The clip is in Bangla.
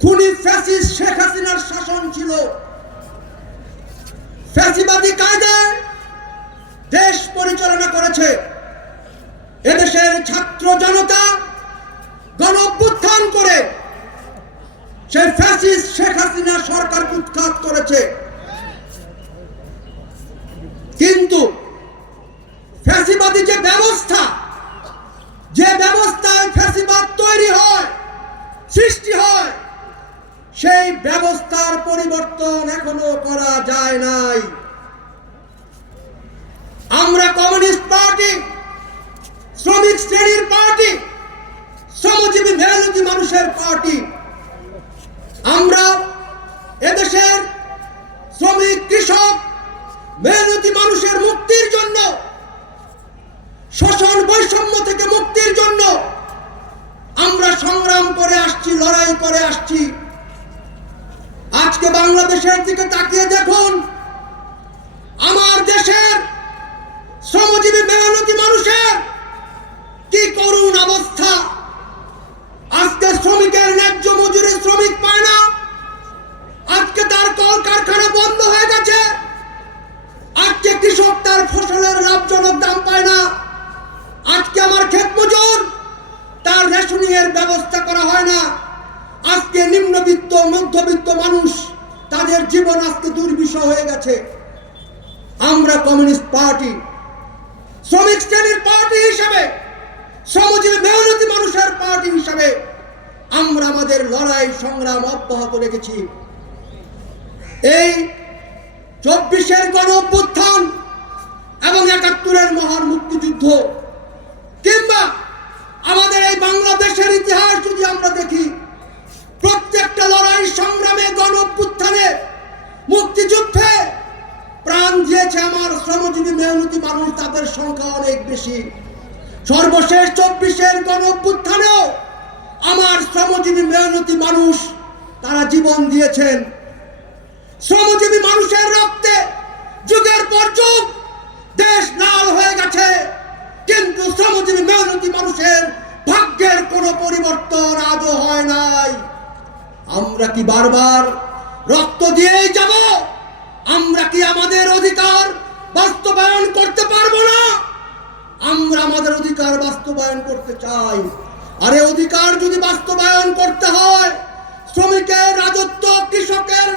খুনি ফ্যাসিস শেখ হাসিনার শাসন ছিল। ফ্যাসিবাদী কায়দায় দেশ পরিচালনা করেছে। এদেশের ছাত্র জনতা গণ করে সে ফ্যাসিস শেখ হাসিনা সরকার উৎখাত করেছে। ব্যবস্থার পরিবর্তন এখনও করা যায় নাই। আমরা কমিউনিস্ট পার্টি, শ্রমিক শ্রেণির পার্টি, শ্রমজীবী মেহনতি মানুষের পার্টি। আমরা এদেশের শ্রমিক, কৃষক মেহনতি মানুষের মুক্তির জন্য শোষণ বৈষম্য থেকে মুক্তির জন্য আমরা সংগ্রাম করে আসছি লড়াই করে আসছি আজকে বাংলাদেশের দিকে তাকিয়ে দেখুন। আমার দেশের শ্রমজীবী মেহনতি মানুষের কি করুণ অবস্থা। আজকে শ্রমিকের ন্যায্য মজুরি শ্রমিক পায় না। আজকে তার কল কারখানা বন্ধ হয়ে গেছে। আজকে কৃষক তার ফসলের লাভজনক দাম পায় না। আজকে আমার ক্ষেত মজুর, তার রেশনিং এর ব্যবস্থা করা হয় না। আজকে নিম্নবিত্ত, মধ্যবিত্ত মানুষ জীবন আজকে দুর্বিষয় হয়ে গেছে। আমরা কমিউনিস্ট পার্টি, শ্রমিক শ্রেণির পার্টি হিসাবে সমাজের মেহনতি মানুষের পার্টি হিসাবে আমরা আমাদের লড়াই সংগ্রাম অব্যাহত রেখেছি। এই চব্বিশের গণ অভ্যুত্থান এবং একাত্তরের মহান মুক্তিযুদ্ধ কিংবা আমাদের এই বাংলাদেশের ইতিহাস যদি আমরা দেখি প্রত্যেকটা লড়াই সংগ্রামে গণ অভ্যুত্থানে মুক্তিযুদ্ধে প্রাণ দিয়েছে আমার শ্রমজীবী মেহনতি মানুষ তাদের সংখ্যা অনেক বেশি। সর্বশেষ চব্বিশের গণ অভ্যুত্থানেও আমার শ্রমজীবী মেহনতি মানুষ তারা জীবন দিয়েছেন। শ্রমজীবী মানুষের রক্তে যুগের পর যুগ দেশ লাল হয়ে গেছে। কিন্তু শ্রমজীবী মেহনতি মানুষের ভাগ্যের কোনো পরিবর্তন আজও হয় নাই। আমরা কি বারবার রক্ত দিয়েই যাব? আমরা কি আমাদের অধিকার বাস্তবায়ন করতে পারব না। আমরা আমাদের অধিকার বাস্তবায়ন করতে চাই। আরে অধিকার যদি বাস্তবায়ন করতে হয়, শ্রমিকের রাজত্ব, কৃষকের